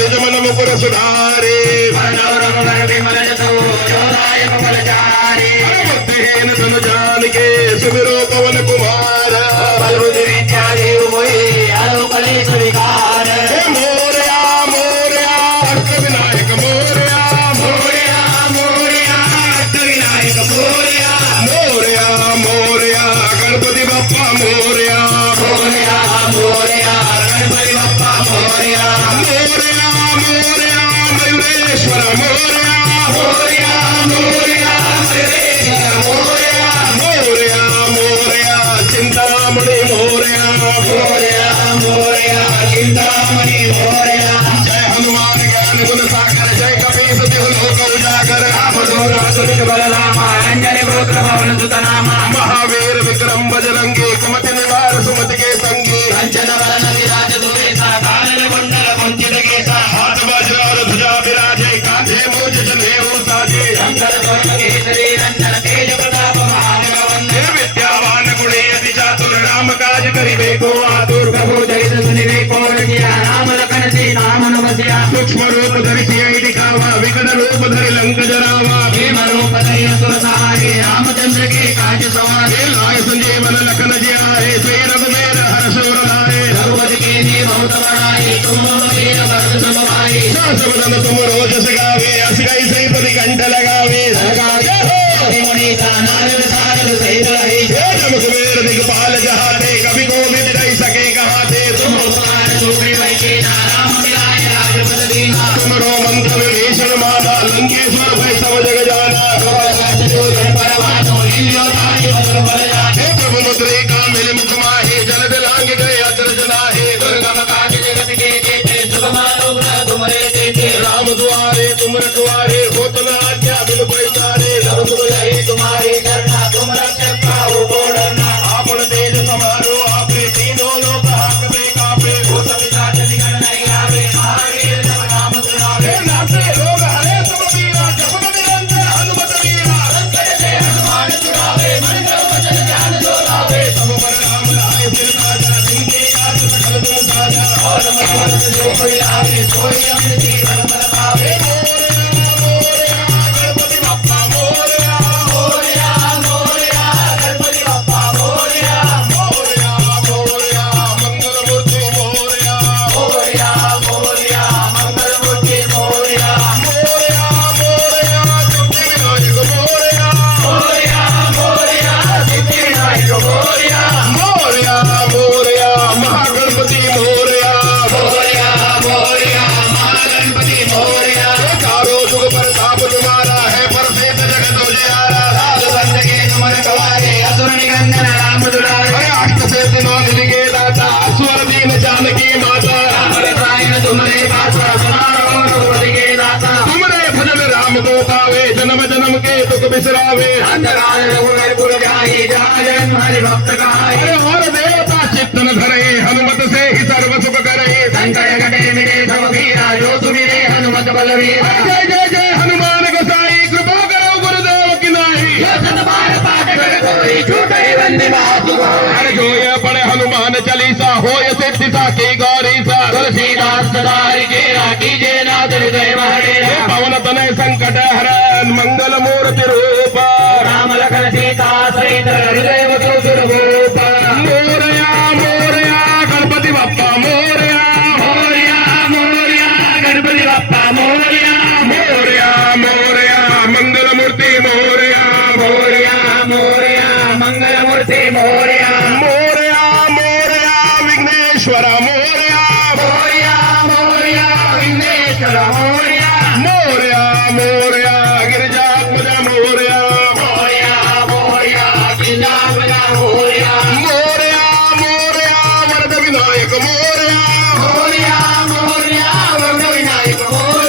निजमन मुकुर सुधारे बुद्धिहीन धन जान के सुमिरो पवन कुमार मोरया मोरया अष्ट विनायक मोरया मोरया मोरया अष्ट विनायक मोरया मोरया मोरया गणपति बप्पा मोरया मोरया मोरया गणपति बप्पा मोरया मोरया मोरया मयूरेश्वर मोरया मोरया मोरया मयूरेश्वर मोरया मोरया मोरया चिंतामणि मोरया मोरया मोरया चिंतामणि मोरया जय हनुमान ज्ञान गुण सागर जय कपीस तिहु लोक उजागर अंजनी गोत्र भवन सुत नामा महावीर विक्रम बजरंगी कुमति निवार सुमति के संगी कंचन वरण विराज दुबेसा कानन कुंडल कुंचित केसा हाथ वज्र ध्वजा विराजे कांधे मूज जनेऊ साजे शंकर स्वर्ण केसरी रंजन तेज प्रताप महाजगवंदे विद्यावान गुणी अति चातुर राम काज करिबे को आतुर प्रभु जगत सुनिबे को रखिया राम लखन सीता मन बसिया सूक्ष्म रूप धरि सियहि दिखावा विकट रूप धरि लंक जरावा भीम रूप धरि असुर सहारे रामचंद्र के काज सवारे लाय संजीवन लखन जियाए श्री रघुवीर हर्ष उर लाए रघुपति के ने बहुत बड़ाई तुम वीर भरत सम भाई सबदन तुम रोज सगावे अस गई सही पति कंठ लगावे सगावे मुनि सा नारद सारद सहित रहे जब कुबेर दिगपाल जहाते कभी को भी नहीं सके कहां थे तुम उपकार सुग्रीव के राम मिलाए राजपद दीना तुमरो मंत्र विभीषण माना लंकेश्वर भय सब जग जाना परमात्मा लील्यो ताहि मधुर बल जाते प्रभु मुद्रिका मिल मुख माहे जलद लांग गए अचरज नाहे दुर्गम काज जगत के जेते शुभ मानो तुमरे देते राम दुआरे तुम रखवारे होत न आज्ञा बिन पैसारे सब तुम रहे तुम्हारी करना तुम रक्षक पाओ को डरना आपन तेज समारो आपे तीनों लोक हाकते कापे भूत पिशाच निकट नहीं आवे महावीर जब नाम सुनावे नाचे लोग हरे सब वीरा जपत निरंतर हनुमत वीरा रंगे से हनुमान छुड़ावे मन क्रम वचन ध्यान जो लावे सब पर राम लाए फिर राजा जिनके काज सकल तुम साजा और मनोरथ जो कोई आवे सोई अमृत जीवन फल पावे गणपति बप्पा मोरया मोरया मोरया गणपति बप्पा मोरया मोरया मोरया मंगल मूर्ति मोरया मोरया मोरया मंगल मूर्ति मोरया मोरया मोरया सिद्धि विनायक मोरया मोरया मोरया सिद्धि विनायक मोरया मोरया मोरया महागणपति मोरया मोरया मोरया महागणपति मोरया चारों जुग प्रताप तुम्हारा है प्रसिद्ध जगत उजियारा साधु संत के तुम रखवारे असुर निकंदन राम दुलारे अष्ट से दिनों निधि के दाता स्वर दीन जानकी माता राम रसायन तुम्हारे पासा सुनारो रघुपति के दाता तुमरे भजन राम को पावे जन्म जन्म के दुख बिसरावे अंतराल रघुवर पुर जाई जहाँ जन्म हरि भक्त कहाई और देवता चित्तन धरे हनुमत से ही सर्व सुख करे संकट घटे मिटे सब वीरा जो सुमिरे हनुमत बलवीरा जय जय जय हनुमान गोसाई कृपा करो गुरुदेव की नाई सतबार पाठ कर कोई छूटे बंदे बातु हर जो ये पढ़े हनुमान चालीसा हो ये सिद्धि सा की गौरी सा तुलसीदास सदारि के राखी जे नाथ हृदय हरे पवन तनय संकट हरण मंगल मूर्ति रूप राम लखन सीता सहित हृदय वसु सुरभूप मोरया मोरया गणपति बप्पा मोरया मोरया मोरया गणपति बप्पा मोरया मोरया मोरया मंगल मूर्ति मोरया मोरया मोरया मंगल मूर्ति मोरया मोरया मोरया विघ्नेश्वर मोरया मोरया मोरया विघ्नेश्वर मोरया मोरया मोरया गिरिजात्मज मोरया मोरया मोरया गिरिजात्मज मोरया मोरया मोरया वरद विनायक मोरया मोरया मोरया वरद विनायक मोरया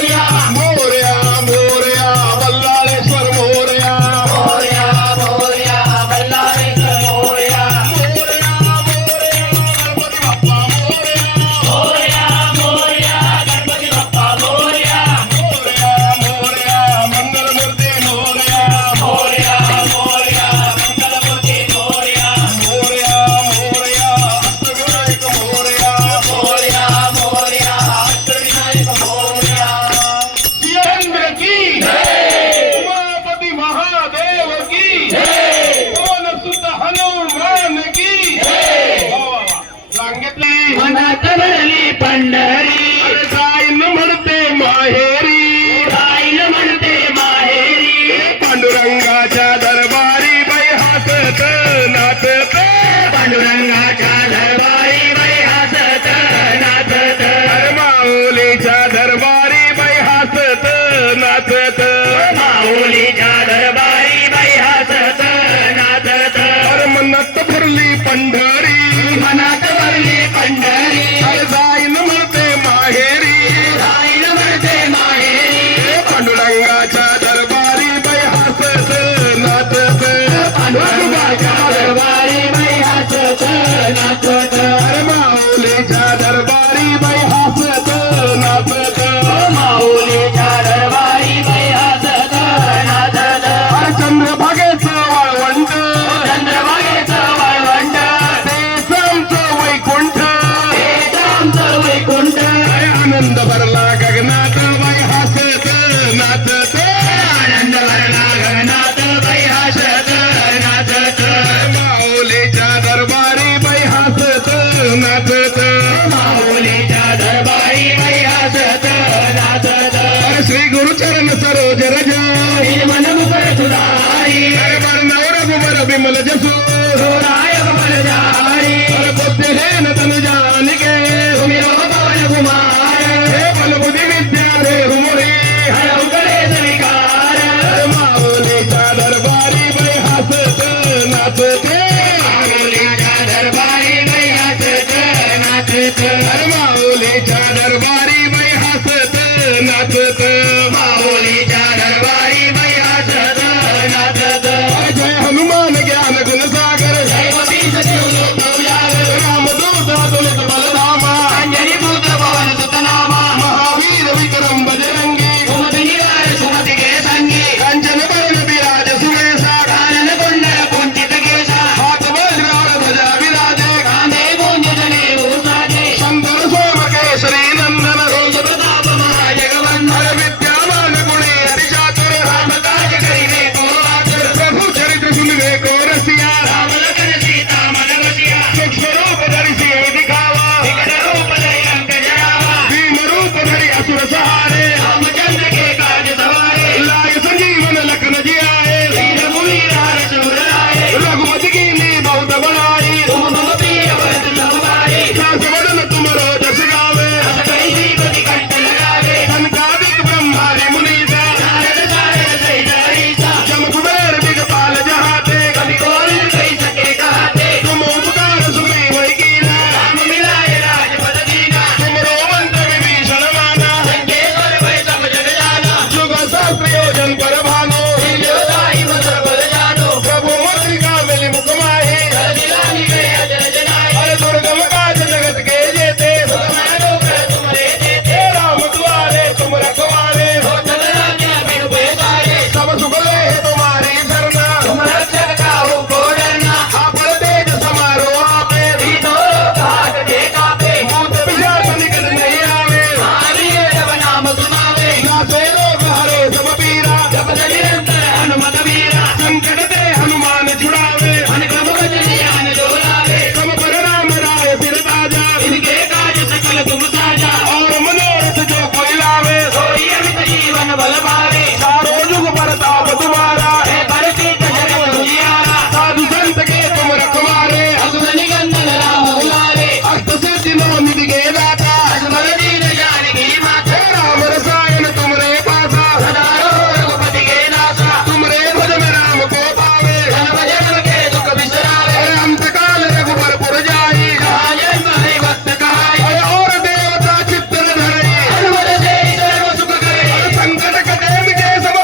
श्री गुरुचरण सरोज रज मन मुकुर सुधारी हर वर्ण रघुवर विमल जसु सोनाय कमल जारी हर बुद्धिहीन तनु जानिके सुमिरो पवन कुमार हे बल बुद्धि विद्या देहु मोहि हर गणेश विकार हर माऊली चा दरबारी बै हसत नाचते माऊली चा दरबारी मै हसत नाचत हर माऊली चा दरबारी बै हसत नाचत माऊली चा दरबारी मै हसत नाचत जय हनुमान ज्ञान गुण सागर दैवती सचिव लोक उजागर रामदूत अतुलित बलधामा अंजनी पुत्र पवन सुत नामा महावीर विक्रम बजरंगी सुमति निवार सुमति के संगी कंचन वरण विराज सुवेशा कानन कुंडल कुंचित केशा हाथ वज्र ध्वजा विराजे कांधे गुंज जने भूषाजे शंकर सोम केसरी नंदन तेज प्रताप महाजगवंदन विद्यावान गुणी अति चातुर राम काज करिवे को आतुर प्रभु चरित्र सुनवे को रसिया राम लखन सीता मन बसिया सूक्ष्म रूप धरि सिय दिखावा विकट रूप धरि लंक जरावा भीम रूप धरि असुर सहारे रामचंद्र के काज सवारे लाय संजीवन लखन जियाए वीर मुनि हर्ष उर लाए रघुपति की नी बहुत बड़ाई तुम मम प्रिय भरत समुदाय सास बदन तुम जस गावे अस कहि श्रीपति कंठ लगावे संकादिक ब्रह्मादि मुनीसा नारद सारद सहित हरीसा जम कुबेर दिगपाल जहाते कवि कोल कहि सके कहते तुम उपकार सुग्रीव कीना राम मिलाए राजपद दीना तुम रोमंत विभीषण माना लंकेश्वर भय सब जग जाना जुग सहस्र योजन पर भानो दिव्योदाई मधुर बल जानो प्रभु मुद्रिका मिलि मुख माहि जल दिलानी गए अजर जनाए हर दुर्गम काज जगत के जेते मानो कर तुमरे देते हे राम दुआरे तुम रखवारे हो चल राजा बिनु बेसारे सब सुख ले तुम्हारी शरणा तुम रक्षक काहू को डरना आपन तेज समारो आपे दीदो घाट देखा पे भूत पिशाच निकट नहीं आवे आलिए जब नाम सुनावे नासे रोग हरे सब पीरा जपत निरंतर हनुमत वीरा संकट ते हनुमान छुड़ावे मन क्रम वचन ज्ञान डोलावे सब पर राम राय सिर ताजा इनके काज सकल तुम साजा और मनोरथ जो कोई लावे सोई अमित जीवन बल पावे चारों जुग परताप तुम्हारा है भरती कजर उजियारा साधु संत के तुम रखवारे असुर निकंदन राम दुलारे अष्ट सिद्धि नौ निधि के दाता असमर दीन जानकी माता हे राम रसायन तुमरे पासा सदा रहो रघुपति के दासा तुमरे भज में राम को पावे जन्म जन्म के दुख बिसरावे अरे अंत काल रघुबर पुर जाई जन्म हरि भक्त कहाई अरे और देवता चित्त न धरई हनुमत से सर्व सुख करे अरे संकट कटे मिटे सब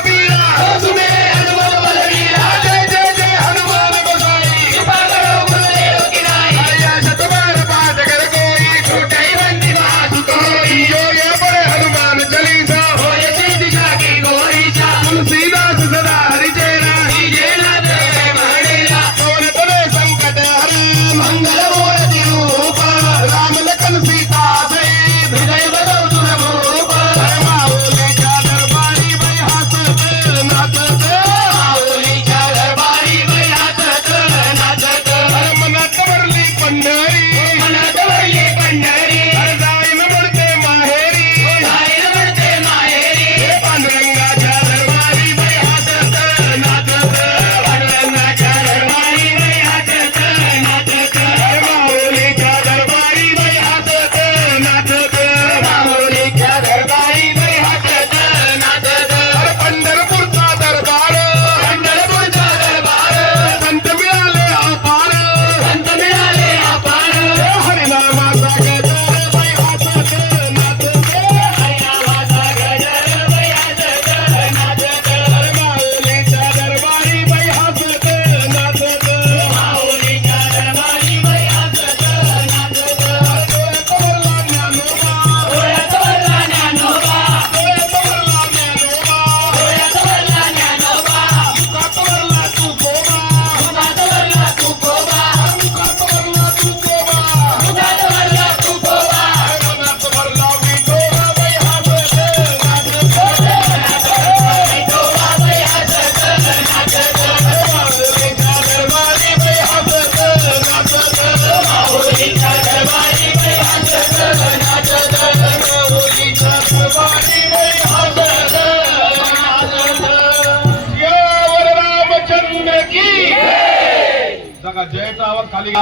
बघा जयचा आवाज खाली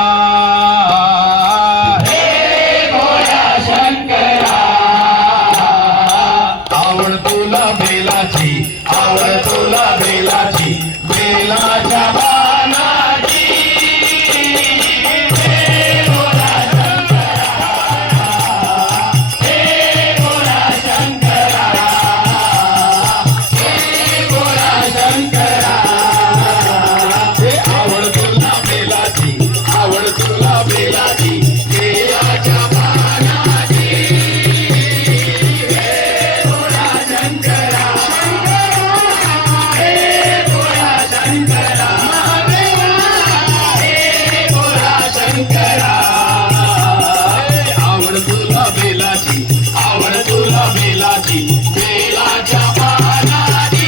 आवड तुला बेलाची आवड तुला बेलाची बेलाच्या बाणाची आवड तुला बेलाची आवड तुला बेलाची बेलाच्या बाणाची आवड तुला बेलाची आवड तुला बेलाची बेलाच्या पानाची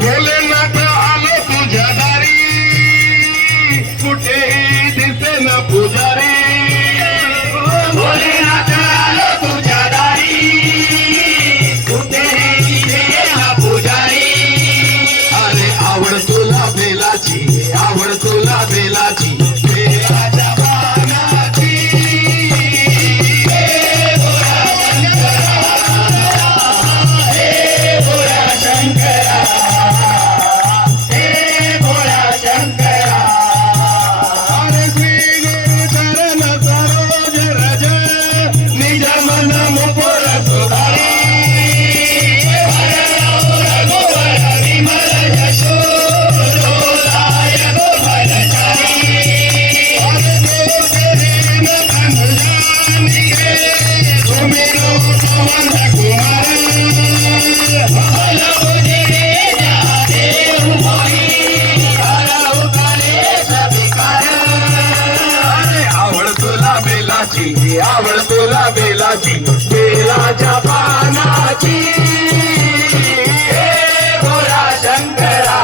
भोलेनाथ आलो तुझ्या दारी कुठेही दिसेना पुजारी भोलेनाथ आलो तुझ्या दारी कुठेही दिसेना पुजारी अरे आवड तुला बेलाची आवड तुला बेलाची बेलाच्या पानाची अरे श्री गुरुचरण सरोज रज निज मन मुकुर सुधारी आवड तुला बेलाची आवड तुला बेलाची बेलाच्या पानाची हे भोळा शंकरा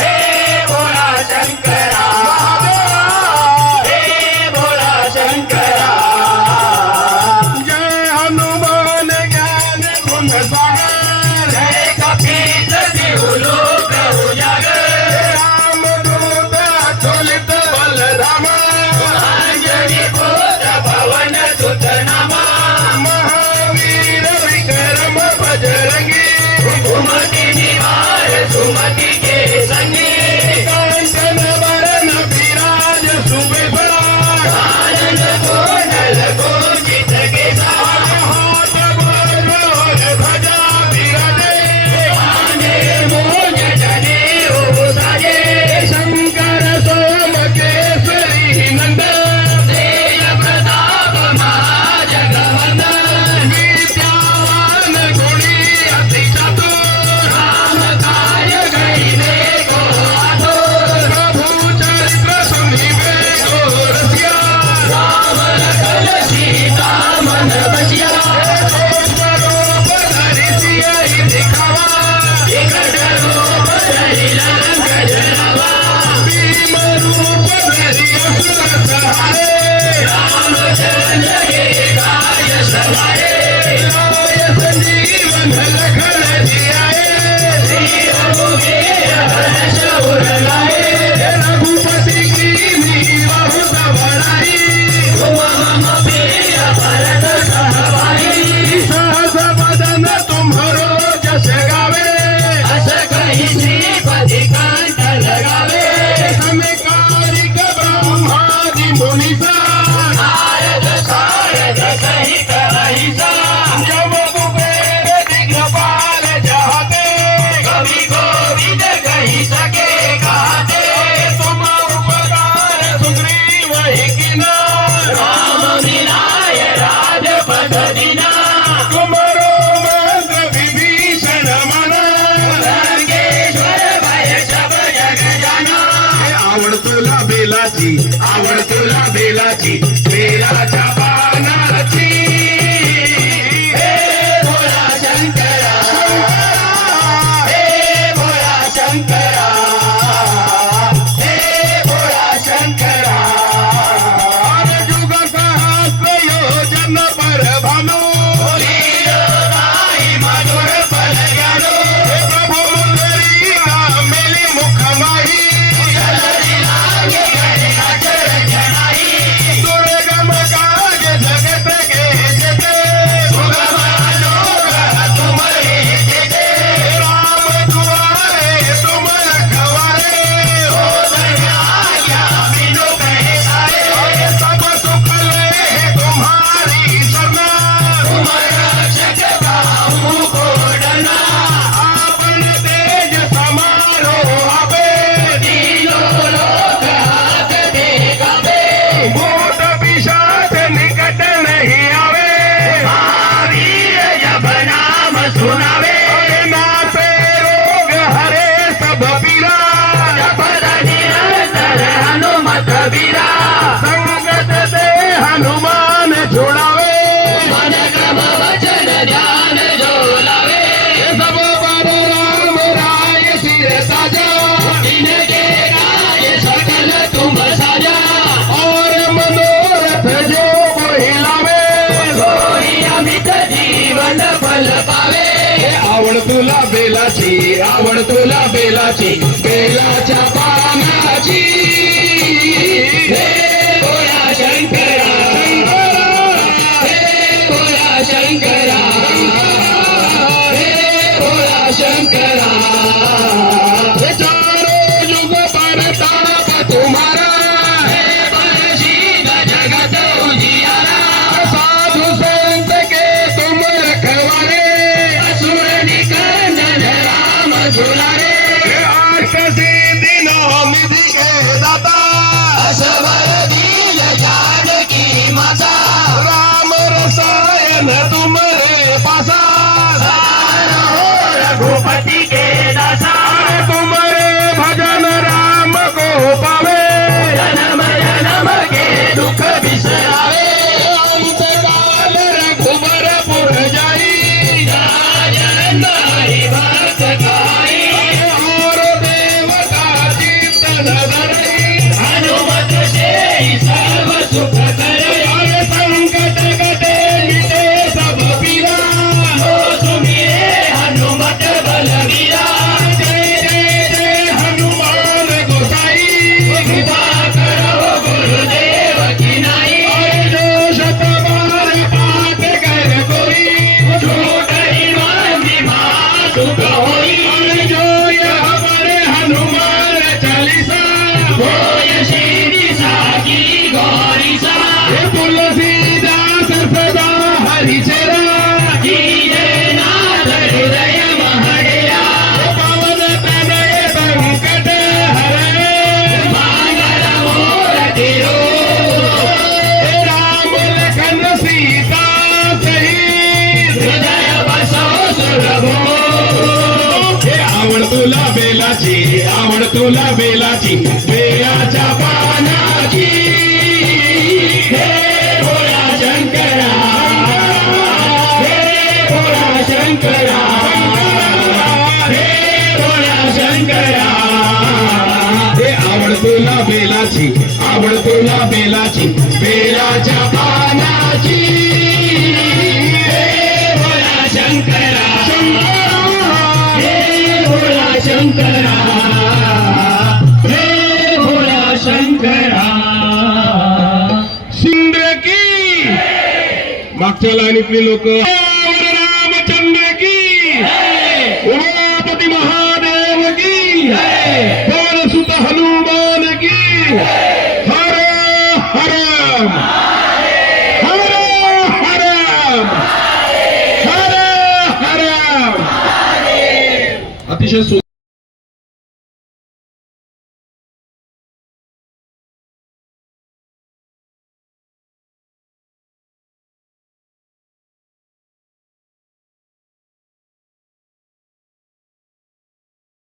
हे भोळा शंकरा हे भोळा शंकरा जय हनुमान ज्ञान गुण सागर जय कपीस देहु लोक उजागर रामदूत अतुलित बलरामा अंजनी पुत्र पवन सुत नामा महावीर विक्रम बजरंगी घुमति निवार सुमति के संगी कांचन वरण विराज सुबेसा आनंद गोनल गोचित के साथ हाथ वर ध्वजा नाते रोग हरे सब पीरा जपत निरंतर हनुमत वीरा संगत से हनुमान छुड़ावे मन क्रम वचन ध्यान जो लावे सब पर राम राय सिर साजा इनके राज सकल तुम साजा और मनोरथ जो हिलावे होई अमित जीवन फल पावे आवड तुला बेलाची बेलाच्या पानाची हे भोळा शंकरा हे भोळा शंकरा हे भोळा शंकरा हे चारों युग परताप तुम्हारा हे बरसीद जगत उजियारा साधु संत के तुम रखवारे असुर निकंदन राम झुलारे हे अष्ट सिद्धि नौ निधि के दाता असवर दीन जानकी माता राम रसायन तुम्हारे पासा सार हो रघुपति के दासा तुम्हारे भजन राम को पावे जन्म जन्म के दुख बिसरावे अंत काल रघुबरपुर जाई राजन नारी भक्त गाई और देवता चित्तन धरई हनुमत से सर्व सुख करे और संकट कटे मिटे सब पीरा ओ सुमिरे हनुमत बलवीरा जय जय जय हनुमान गोसाई कृपा करो गुरुदेव की नाई और जो शतबार पाठ कर कोई झूठ ईमान मां सुख होई और जो यह हमारे हनुमान चालीसा होय श्री साकी गौरी सा हे तुलसीदास सदा हरिचरा कीजे नाथ हृदय महड़िया पवन तनय संकट हरे मांगल मूर्ति रूप हे राम लखन सीता सहित हृदय बसो सुरभो हे आवड तुला बेलाची बेयाच्या पानाची हे भोळा शंकरा हे भोळा शंकरा हे भोळा शंकरा हे आवड तुला बेलाची बेलाच्या पानाची हे भोळा शंकरा हे भोळा शंकरा हे भोळा शंकरा सुंदर की मागच्या लाईनीतली लोक रामचंद्र की उमापती महादेव की पवनसुत हनुमान की हर हर हर हर हर हर अतिशय